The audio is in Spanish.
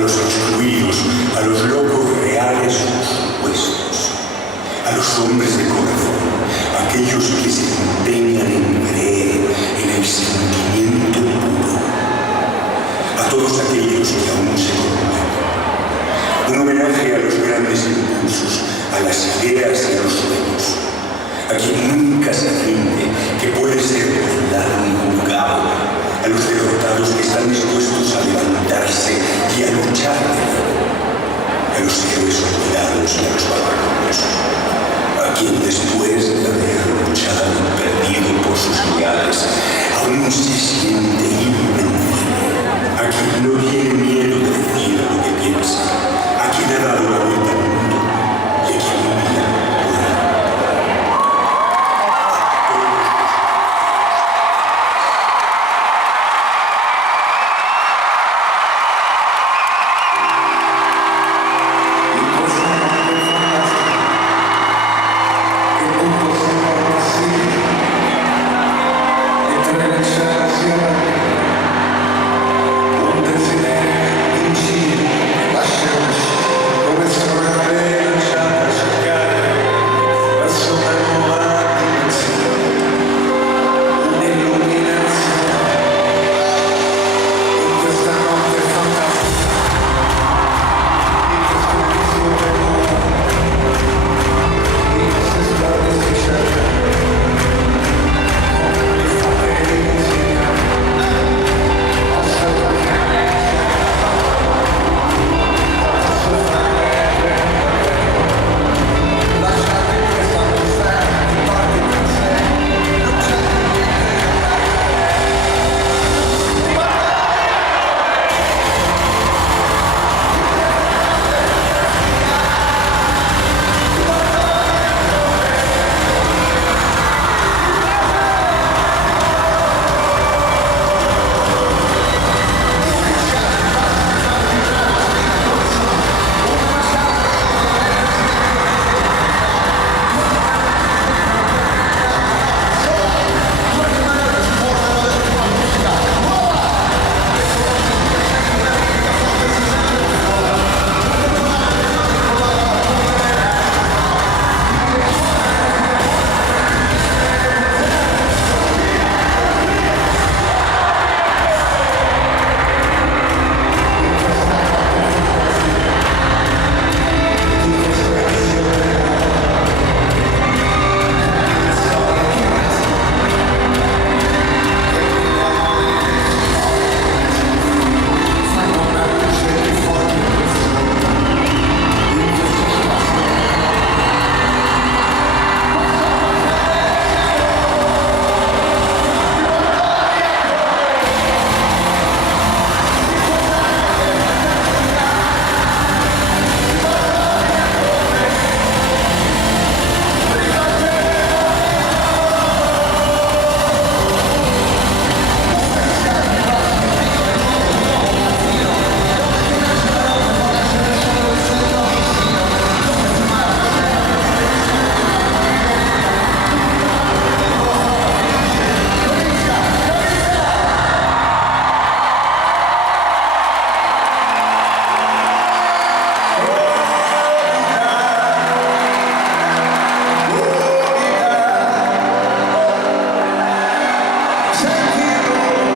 los excluidos, a los locos reales supuestos, a los hombres de corazón, aquellos que se empeñan en creer en el sentimiento puro, a todos aquellos que aún se conmueven. Un homenaje a los grandes impulsos, a las ideas y a los sueños, a quien nunca se rinde, que puede ser juzgado y juzgado, a los derrotados que están dispuestos a levantarse y a luchar, a los héroes olvidados y a los vagabundos, a quien después de haber luchado y perdido por sus ideales, aún se siente